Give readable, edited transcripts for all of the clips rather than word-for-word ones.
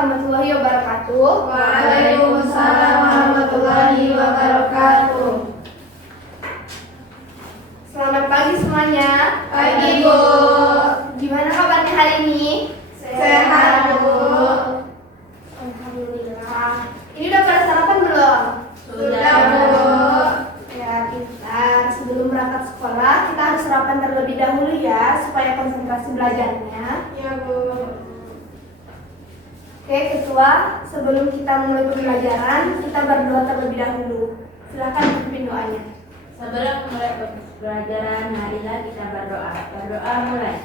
warahmatullahi wabarakatuh. Waalaikumsalam warahmatullahi wabarakatuh. Selamat pagi semuanya. Pagi, Bu. Gimana kabarnya hari ini? Sehat, Bu. Alhamdulillah. Ini udah pada sarapan belum? Sudah, Bu. Ya, pintar. Sebelum berangkat sekolah, kita harus sarapan terlebih dahulu ya, supaya konsentrasi belajarnya. Ya, Bu. Oke, Ketua, sebelum kita mulai pembelajaran, kita berdoa terlebih dahulu. Silakan pimpin doanya. Sebelum mulai pembelajaran, marilah kita berdoa. Berdoa mulai.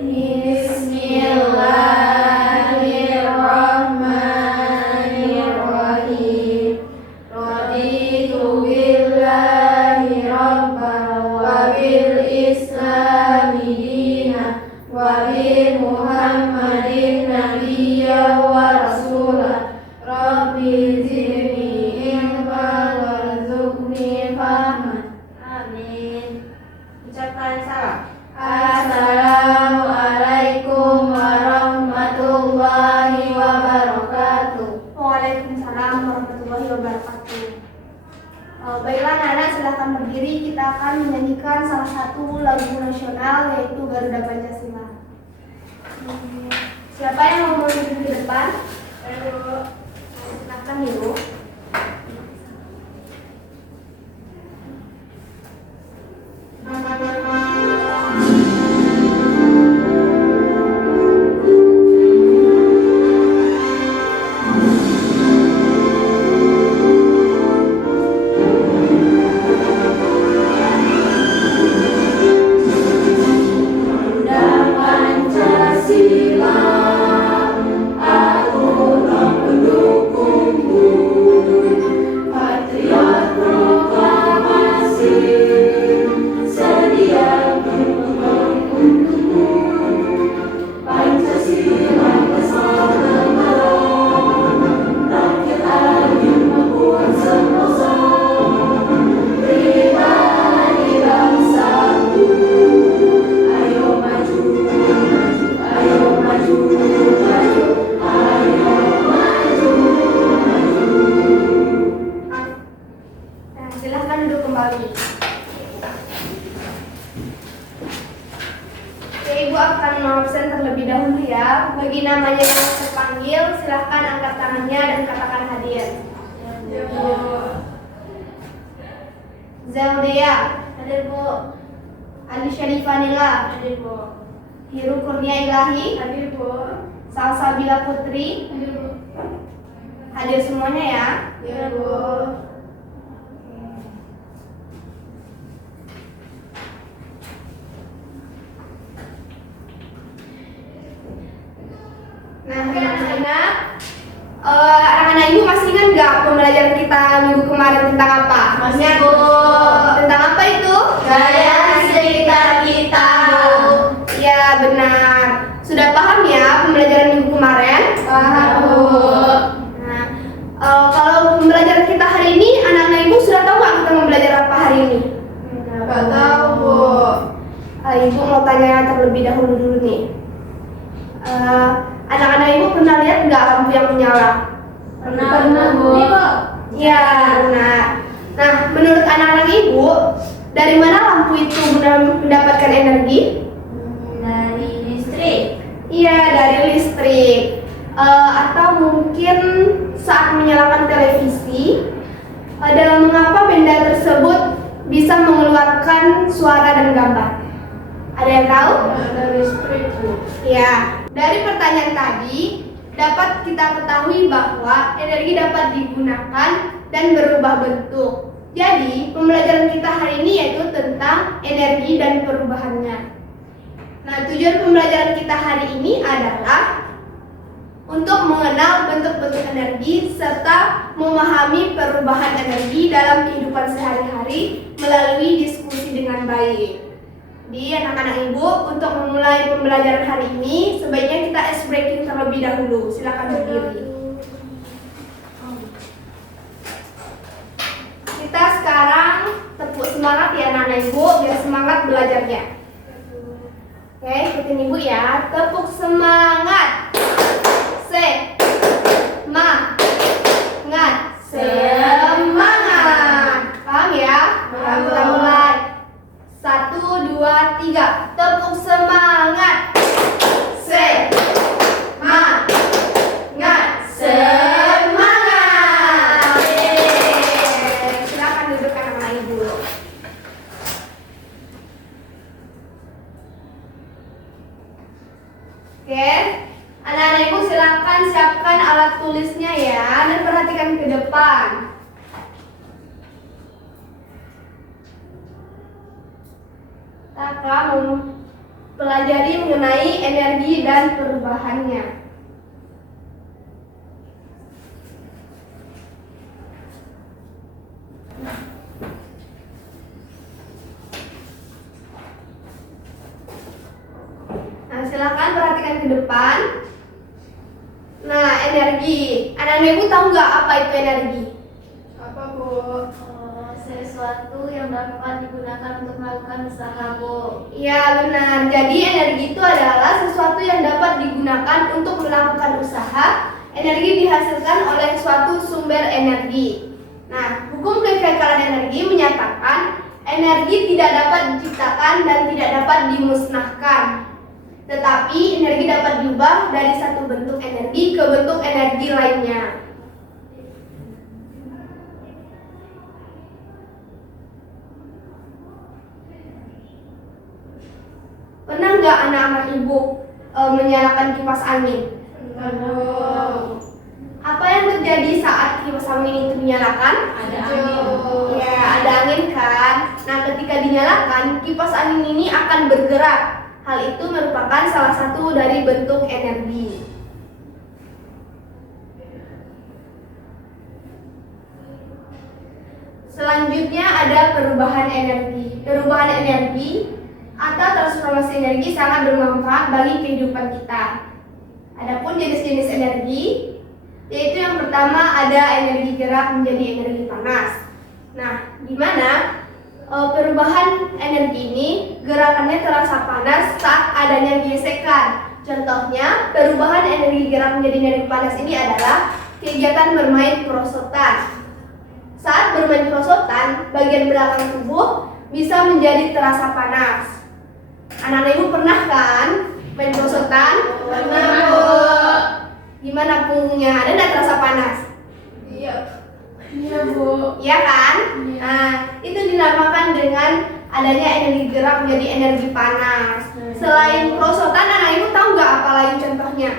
Bismillahirrahmanirrahim. Raditu billahi rabban wa bil islami dinan wa bi Muhammadin nabiyyan wa rasulan. Rabbi zidni ilman warzuqni fahman. Amin. Ucapkan salam. Assalamualaikum warahmatullahi wabarakatuh. Waalaikumsalam warahmatullahi wabarakatuh. Baiklah anak-anak, silahkan berdiri. Kita akan menyanyikan salah satu lagu nasional, yaitu Garuda Pancasila. Siapa yang mau memimpin di depan? Silahkan Ibu. Pancasila, aku tak pendukungmu. Patriot proklamasi, sedia untukmu. Pancasila besar gemilang, rakyat adil maupun sentosa. Pribadi bangsaku, ayo maju, ayo maju, maju, ayo maju, maju. Nah, silahkan duduk kembali. Oke, Ibu akan mengabsen terlebih dahulu ya. Bagi namanya yang terpanggil, silahkan angkat tangannya dan katakan hadir. Ya, Bu. Zaldea, Hadir, Bu. Ali Syarifanila, Hadir, Bu. Hiru Kurnia Ilahi, Hadir, Bu. Salsabila Putri, Hadir, Bu. hadir semuanya ya. Ya, Bu. Nah, anak-anak, anak-anak Ibu masih ingat nggak pembelajaran kita minggu kemarin tentang apa? Masih, Bu. Tentang apa itu? Gaya sekitar kita. Ya, benar. Sudah paham ya pembelajaran minggu kemarin? Paham, Bu. Nah, kalau pembelajaran kita hari ini, anak-anak Ibu sudah tahu nggak kita mau belajar apa hari ini? Nggak tahu, Bu. Ibu mau tanya terlebih dahulu dulu nih. Anak-anak Ibu pernah lihat nggak lampu yang menyala? Pernah, Bu. Ya, benar. Nah, menurut anak-anak Ibu, dari mana lampu itu mendapatkan energi? Dari listrik. Iya, dari listrik. Atau mungkin saat menyalakan televisi, dalam mengapa benda tersebut bisa mengeluarkan suara dan gambar? Ada yang tahu? Ada listrik, Bu. Ya, dari pertanyaan tadi dapat kita ketahui bahwa energi dapat digunakan dan berubah bentuk. Jadi, pembelajaran kita hari ini yaitu tentang energi dan perubahannya. Nah, tujuan pembelajaran kita hari ini adalah untuk mengenal bentuk-bentuk energi serta memahami perubahan energi dalam kehidupan sehari-hari melalui diskusi dengan baik. Di anak-anak Ibu, untuk memulai pembelajaran hari ini, sebaiknya kita ice breaking terlebih dahulu. Silakan berdiri. Kita sekarang tepuk semangat ya anak-anak Ibu, biar semangat belajarnya. Oke, ikutin Ibu ya. Tepuk semangat. Se. 3. Tepuk semangat. Semangat. Semangat. Yeay. Silakan duduk anak-anak ibu. Oke, anak-anak ibu silakan siapkan alat tulisnya ya dan perhatikan ke depan. Kakak mempelajari mengenai energi dan perubahannya. Nah, silakan perhatikan ke depan. Nah, energi. Anak-anak ibu tahu nggak apa itu energi? Apa, Bu? Sesuatu yang dapat digunakan untuk melakukan usaha, Bu. Iya benar. Jadi energi itu adalah sesuatu yang dapat digunakan untuk melakukan usaha. Energi dihasilkan oleh suatu sumber energi. Nah, hukum kekekalan energi menyatakan energi tidak dapat diciptakan dan tidak dapat dimusnahkan. Tetapi energi dapat diubah dari satu bentuk energi ke bentuk energi lainnya. Pernah nggak anak-anak ibu menyalakan kipas angin? Benar, Bu. Apa yang terjadi saat kipas angin itu dinyalakan? Ada Hijau. angin. Ya, ada angin kan? Nah, ketika dinyalakan, kipas angin ini akan bergerak. Hal itu merupakan salah satu dari bentuk energi. Selanjutnya ada perubahan energi. Perubahan energi atau transformasi energi sangat bermanfaat bagi kehidupan kita. Adapun jenis-jenis energi, yaitu yang pertama ada energi gerak menjadi energi panas. Nah, di mana perubahan energi ini gerakannya terasa panas saat adanya gesekan. Contohnya, perubahan energi gerak menjadi energi panas ini adalah kegiatan bermain perosotan. Saat bermain perosotan, bagian belakang tubuh bisa menjadi terasa panas. Anak-anak ibu pernah kan main perosotan? Pernah, Bu. Gimana punggungnya? Ada nggak terasa panas? Iya. Iya, Bu. Iya kan? Iya. Nah, itu dinamakan dengan adanya energi gerak menjadi energi panas. Selain perosotan, anak ibu tahu nggak apa lagi contohnya?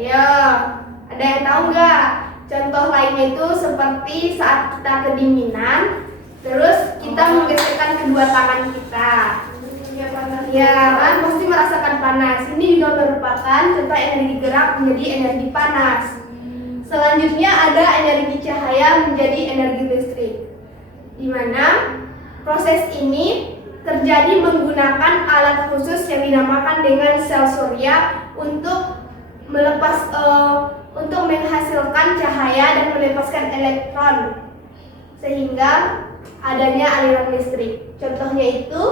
Ayo, ada yang tahu nggak? Contoh lainnya itu seperti saat kita kedinginan, terus kita menggesekkan kedua tangan kita. Iya, panas. Ya kan, pasti merasakan panas. Ini juga merupakan contoh energi gerak menjadi energi panas. Selanjutnya ada energi cahaya menjadi energi listrik, di mana proses ini terjadi menggunakan alat khusus yang dinamakan dengan sel surya untuk untuk menghasilkan cahaya dan melepaskan elektron sehingga adanya aliran listrik. Contohnya itu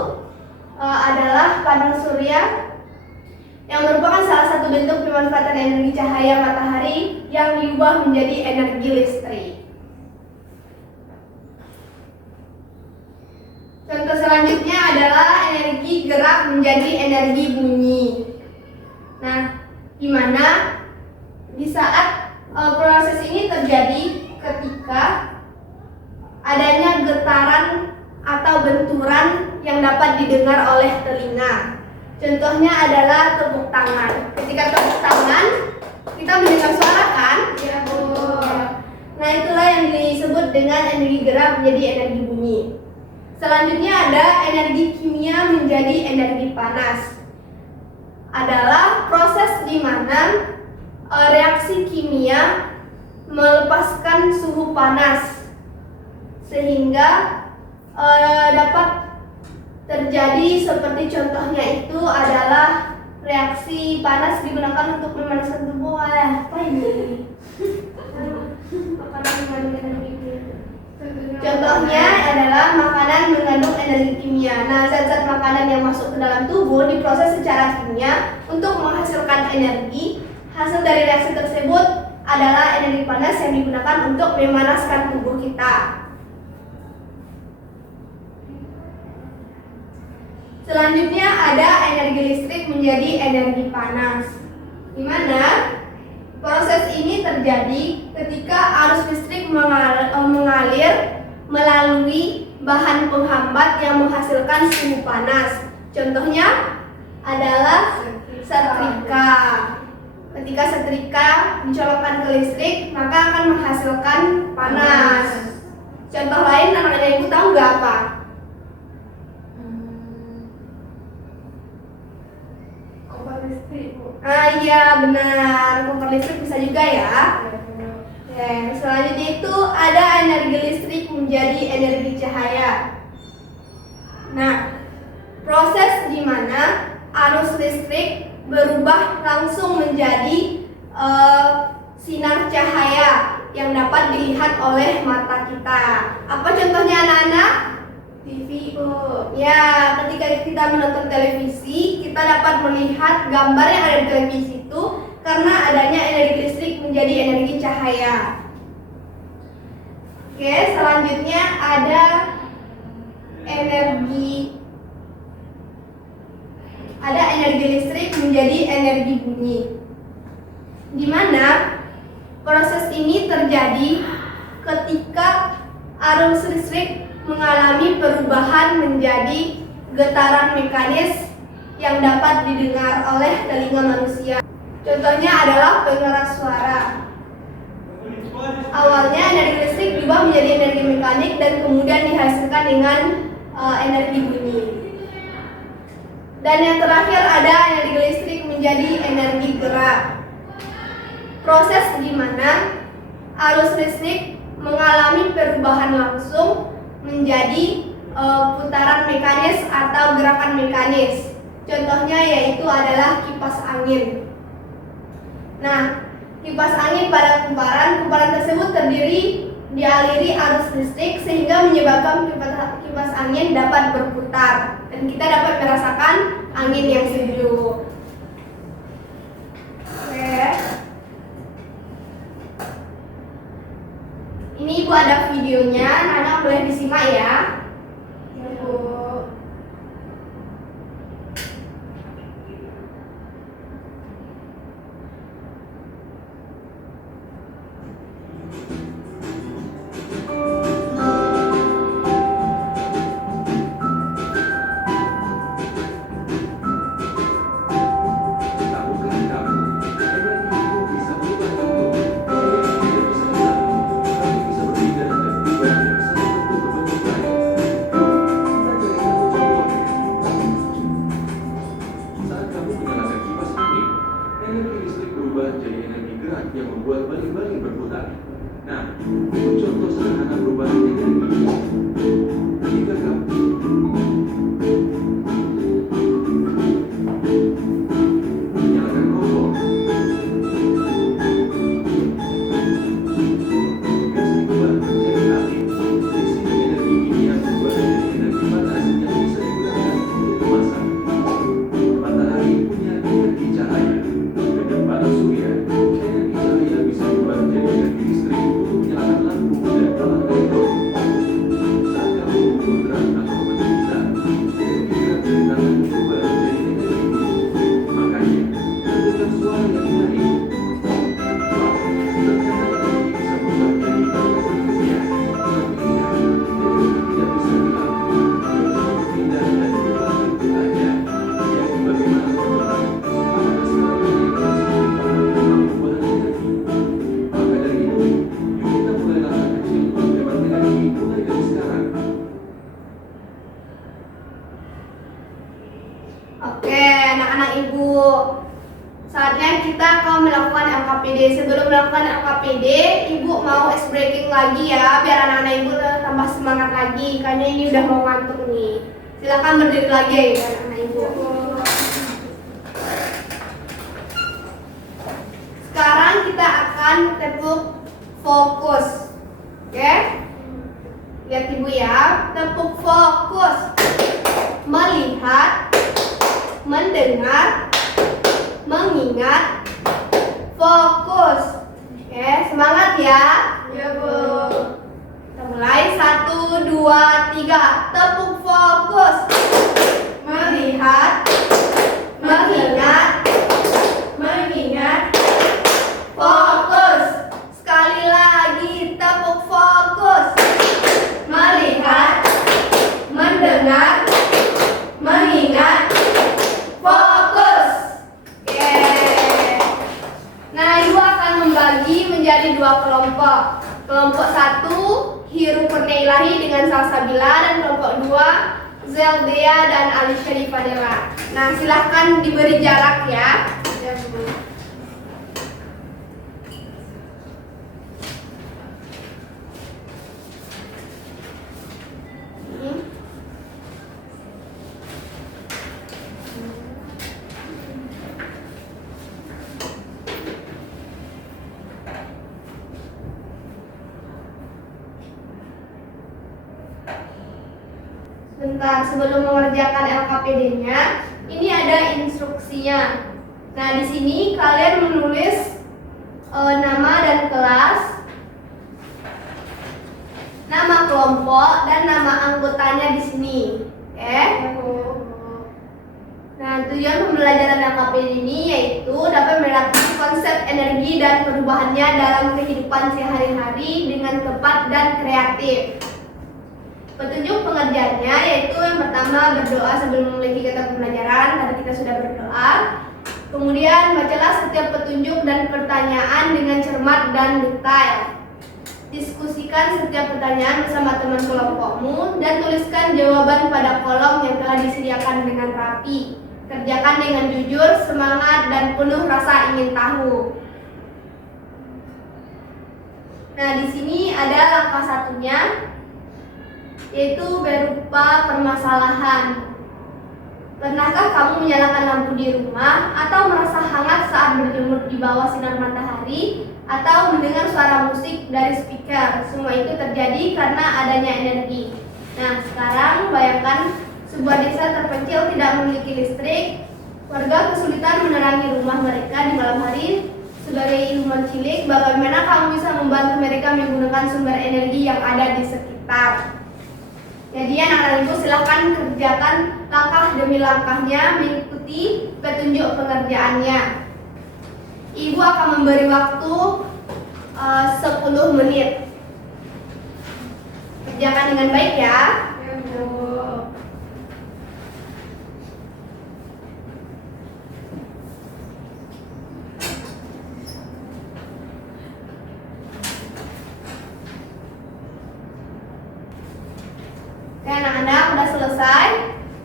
adalah panel surya yang merupakan salah satu bentuk pemanfaatan energi cahaya matahari yang diubah menjadi energi listrik. Contoh selanjutnya adalah energi gerak menjadi energi bunyi. Nah, di mana di saat proses ini terjadi ketika adanya getaran atau benturan yang dapat didengar oleh telinga. Contohnya adalah tepuk tangan. Ketika tepuk tangan, kita mendengar suara kan? Iya, Bu. Nah, itulah yang disebut dengan energi gerak menjadi energi bunyi. Selanjutnya ada energi kimia menjadi energi panas. Adalah proses di mana reaksi kimia melepaskan suhu panas sehingga dapat terjadi seperti contohnya itu adalah reaksi panas digunakan untuk memanaskan tubuh. Apa ini? Makanan mengandung energi kimia. Contohnya adalah makanan mengandung energi kimia. Nah, zat-zat makanan yang masuk ke dalam tubuh diproses secara kimia untuk menghasilkan energi. Hasil dari reaksi tersebut adalah energi panas yang digunakan untuk memanaskan tubuh kita. Selanjutnya ada energi listrik menjadi energi panas. Di mana proses ini terjadi ketika arus listrik mengalir melalui bahan penghambat yang menghasilkan suhu panas. Contohnya adalah setrika. Ketika setrika dicolokkan ke listrik, maka akan menghasilkan panas. Contoh lain anak-anak ibu tahu nggak apa? Kompor listrik, Bu. Iya benar, kompor listrik bisa juga ya. Oke, selanjutnya itu ada energi listrik menjadi energi cahaya. Nah, proses di mana arus listrik berubah langsung menjadi sinar cahaya yang dapat dilihat oleh mata kita. Apa contohnya anak-anak? TV, Bu. Ya, ketika kita menonton televisi, kita dapat melihat gambar yang ada di televisi itu karena adanya energi listrik menjadi energi cahaya. Oke, selanjutnya ada energi listrik menjadi energi bunyi. Di mana proses ini terjadi ketika arus listrik mengalami perubahan menjadi getaran mekanis yang dapat didengar oleh telinga manusia. Contohnya adalah pengeras suara. Awalnya energi listrik diubah menjadi energi mekanik dan kemudian dihasilkan dengan energi bunyi. Dan yang terakhir ada energi listrik menjadi energi gerak. Proses di mana arus listrik mengalami perubahan langsung menjadi putaran mekanis atau gerakan mekanis. Contohnya yaitu adalah kipas angin. Nah, kipas angin pada kumparan tersebut dialiri arus listrik sehingga menyebabkan kipas angin dapat berputar dan kita dapat merasakan angin yang sejuk. Oke. Ini Ibu ada videonya, anak-anak boleh disimak ya. Ya, Bu. yang membuat baling-baling berputar. Nah, itu contoh sederhana perubahan energi. Ketika kamu menyalakan kompor, gas diubah menjadi api. Di sini energi ini yang berubah menjadi energi panas yang bisa digunakan untuk memasak. Matahari punya energi cahaya. Dengan panas surya, energi cahaya bisa diubah menjadi energi listrik untuk menyalakan lampu dan alat elektronik. Saat kamu memukul drum atau memetik gitar, energi gerak dari tangan berubah menjadi energi bunyi. Makanya, terdengar suara yang menarik. Wah, ternyata energi bisa berubah jadi banyak bentuknya. Tapi ingat, energi tidak bisa hilang. Hanya berpindah dan berubah bentuk aja. Jadi bagaimana teman-teman? Apakah sekarang kalian merasa paham tentang perubahan energi? Maka dari itu, yuk kita mulai langkah kecil untuk hemat energi mulai dari sekarang. Oke, anak-anak ibu, saatnya kita akan melakukan LKPD. Sebelum melakukan LKPD, ibu mau ice breaking lagi ya, biar anak-anak ibu tambah semangat lagi. Karena ini udah mau ngantuk nih. Silakan berdiri lagi ya anak-anak ibu. Sekarang kita akan tepuk fokus. Oke? Lihat ibu ya, tepuk fokus. Melihat, mendengar, mengingat, fokus. Oke, semangat ya. Ya, Bu. Kita mulai 1, 2, 3. Tepuk fokus. Mari melihat, mengingat, fokus. Sekali lagi, tepuk fokus. Melihat, mendengar, mengingat, fokus. Oke. Nah, Ibu akan membagi menjadi 2 kelompok. Kelompok 1, Hiru Kurnia Ilahi dengan Salsabila, dan kelompok 2, Zeldea dan Alicia Fadela. Nah, silahkan diberi jarak ya. Ya, Bu. Bentar, sebelum mengerjakan LKPD-nya, ini ada instruksinya. Nah, di sini kalian menulis nama dan kelas, nama kelompok, dan nama anggotanya di sini. Oke? Ya, Bu. Nah, tujuan pembelajaran LKPD ini yaitu dapat melatih konsep energi dan perubahannya dalam kehidupan sehari-hari dengan tepat dan kreatif. Petunjuk pengerjaannya yaitu yang pertama berdoa sebelum memulai kegiatan pembelajaran. Tadi kita sudah berdoa. Kemudian bacalah setiap petunjuk dan pertanyaan dengan cermat dan detail. Diskusikan setiap pertanyaan bersama teman kelompokmu dan tuliskan jawaban pada kolom yang telah disediakan dengan rapi. Kerjakan dengan jujur, semangat, dan penuh rasa ingin tahu. Nah, di sini ada langkah satunya, yaitu berupa permasalahan. Pernahkah kamu menyalakan lampu di rumah atau merasa hangat saat berjemur di bawah sinar matahari atau mendengar suara musik dari speaker? Semua itu terjadi karena adanya energi. Nah, sekarang bayangkan sebuah desa terpencil tidak memiliki listrik. Warga kesulitan menerangi rumah mereka di malam hari. Sebagai ilmuwan cilik, bagaimana kamu bisa membantu mereka menggunakan sumber energi yang ada di sekitar? Jadi anak-anak Ibu silahkan kerjakan langkah demi langkahnya mengikuti petunjuk pengerjaannya. Ibu akan memberi waktu 10 menit. Kerjakan dengan baik ya. Ya, Bu. Oke, anak-anak udah selesai.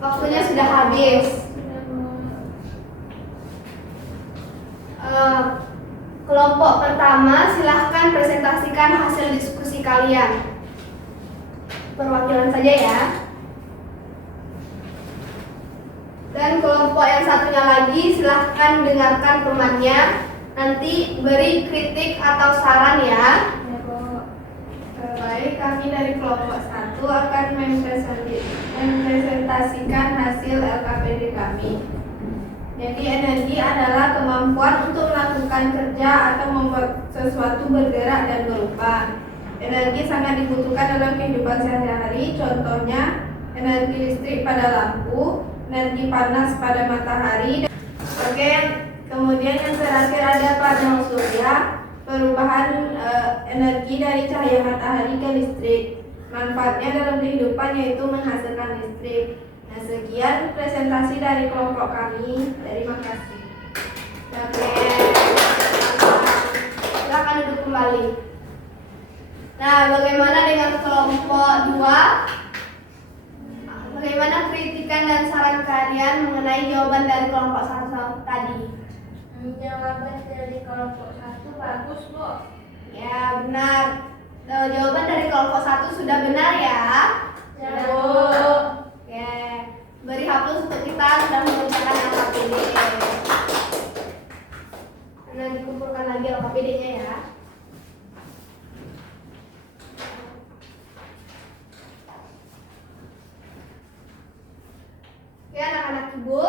Waktunya sudah habis. Kelompok pertama, silahkan presentasikan hasil diskusi kalian. Perwakilan saja ya. Dan kelompok yang satunya lagi, silahkan dengarkan temannya. Nanti beri kritik atau saran ya. Ya, Bu. Baik, kami dari kelompok 1 akan mempresentasikan hasil LKPD kami. Jadi energi adalah kemampuan untuk melakukan kerja atau membuat sesuatu bergerak dan berubah. Energi sangat dibutuhkan dalam kehidupan sehari-hari. Contohnya energi listrik pada lampu, energi panas pada matahari. Oke, kemudian yang terakhir ada panel surya, perubahan energi dari cahaya matahari ke listrik. Manfaatnya dalam kehidupan yaitu menghasilkan listrik. Nah, sekian presentasi dari kelompok kami. Terima kasih. Oke. Silakan duduk kembali. Nah, bagaimana dengan kelompok 2? Bagaimana kritikan dan saran kalian mengenai jawaban dari kelompok 1 tadi? Jawaban dari kelompok 1 bagus, Bu. Ya, benar. Jawaban dari kelompok 1 sudah benar ya. Ya, Bu. Oke. Beri hapus untuk kita sudah mengerjakan LKPD. Nah, dikumpulkan lagi LKPD-nya ya. Oke, anak-anak Ibu.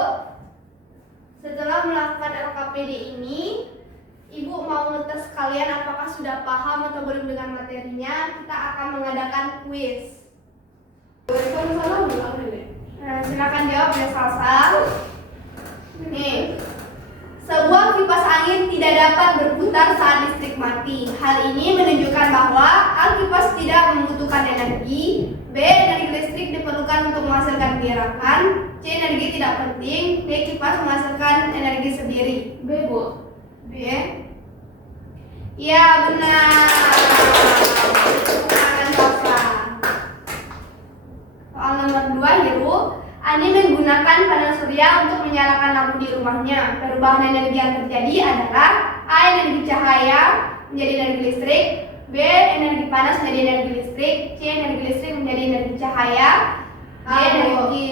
Setelah melakukan LKPD ini, Ibu mau ngetes kalian apakah sudah paham atau belum dengan materinya. Kita akan mengadakan kuis. Waalaikumsalam. Nah, silakan jawab ya Salsa. Nih, sebuah kipas angin tidak dapat berputar saat listrik mati. Hal ini menunjukkan bahwa A. Kipas tidak membutuhkan energi. B. Energi listrik diperlukan untuk menghasilkan gerakan. C. Energi tidak penting. D. Kipas menghasilkan energi sendiri. B, Bu. B. Ya, benar. Tangan Salsa. Soal nomor 2, Hiru. Ani menggunakan panel surya untuk menyalakan lampu di rumahnya. Perubahan energi yang terjadi adalah A. Energi cahaya menjadi energi listrik. B. Energi panas menjadi energi listrik. C. Energi listrik menjadi energi cahaya. D. Energi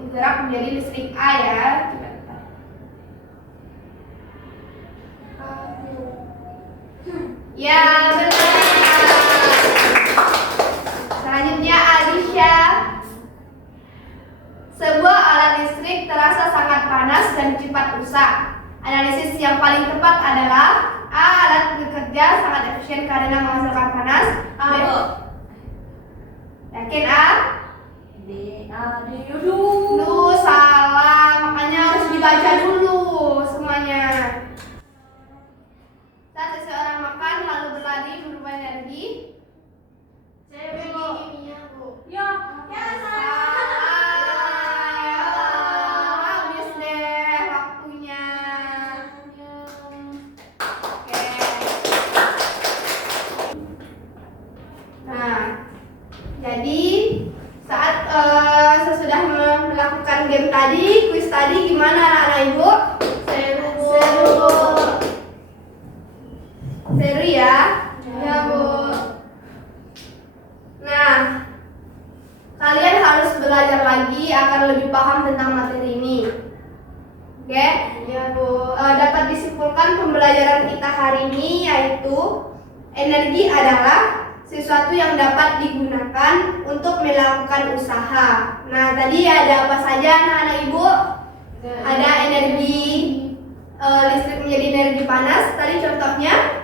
bergerak menjadi listrik. A ya. Ya, benar. Selanjutnya Alisha. Sebuah alat listrik terasa sangat panas dan cepat rusak. Analisis yang paling tepat adalah A. Alat bekerja sangat efisien karena menghasilkan panas. B. Yakin A? D, A, D, yaudah. Duh, salah. Makanya harus dibaca dulu semuanya. Saat seseorang makan lalu berlari berubah energi. C, Bu. Kimia, Bu. Ya, Habis deh waktunya. Oke. Nah, jadi saat sesudah melakukan game tadi, kuis tadi gimana anak-anak ibu? Seru. Seru ya? Ya, Bu. Nah, kalian harus belajar lagi agar lebih paham tentang materi ini. Oke? Ya, Bu. Dapat disimpulkan pembelajaran kita hari ini yaitu energi adalah sesuatu yang dapat digunakan untuk melakukan usaha. Nah, tadi ada apa saja anak-anak ibu? Ada energi listrik menjadi energi panas. Tadi contohnya?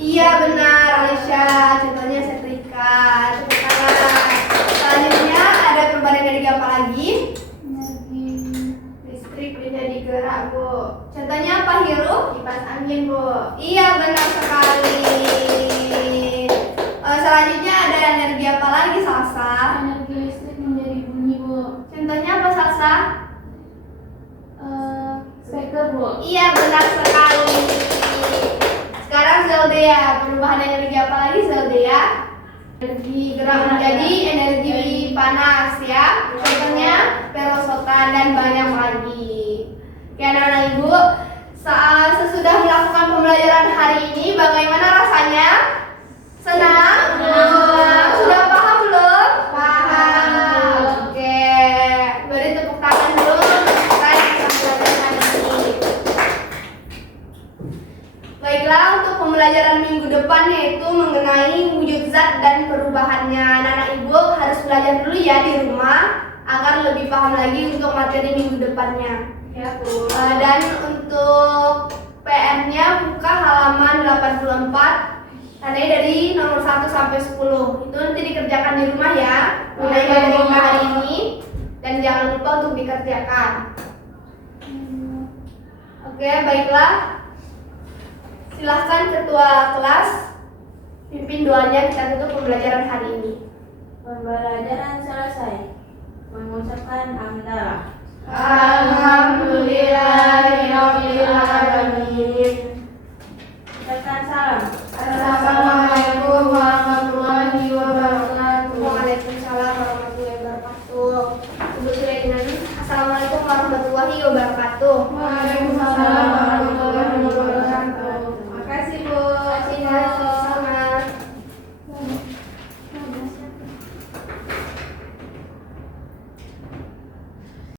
Iya benar, Alisha. Contohnya setrika. Tepuk tangan. Selanjutnya ada perubahan energi apa lagi? Energi listrik menjadi gerak, Bu. Contohnya apa, Hiru? Kipas angin, Bu. Iya benar sekali. Selanjutnya ada energi apa lagi, Salsa? energi listrik menjadi bunyi, Bu. Contohnya apa, Salsa? Speaker, Bu. Iya benar sekali. Sekarang Zeldea, perubahan energi apa lagi Zeldea? Energi gerak menjadi energi panas ya. Contohnya perosotan dan banyak lagi. Oke anak-anak ibu, saat sesudah melakukan pembelajaran hari ini, bagaimana rasanya? Senang? Sudah paham belum? Paham. Oke, beri tepuk tangan dulu untuk kita yang sudah belajar hari ini. Baiklah, untuk pembelajaran minggu depan yaitu mengenai wujud zat dan perubahannya. Anak-anak ibu harus belajar dulu ya di rumah agar lebih paham lagi untuk materi minggu depannya. Ya, Bu. Dan untuk PR-nya buka halaman 84 tadi dari nomor 1 sampai 10. Itu nanti dikerjakan di rumah ya mengenai materi kita hari ini dan jangan lupa untuk dikerjakan. Oke, baiklah. Silahkan ketua kelas pimpin doanya, kita tutup pembelajaran hari ini. Pembelajaran selesai. Mengucapkan hamdalah. Alhamdulillahirabbil alamin.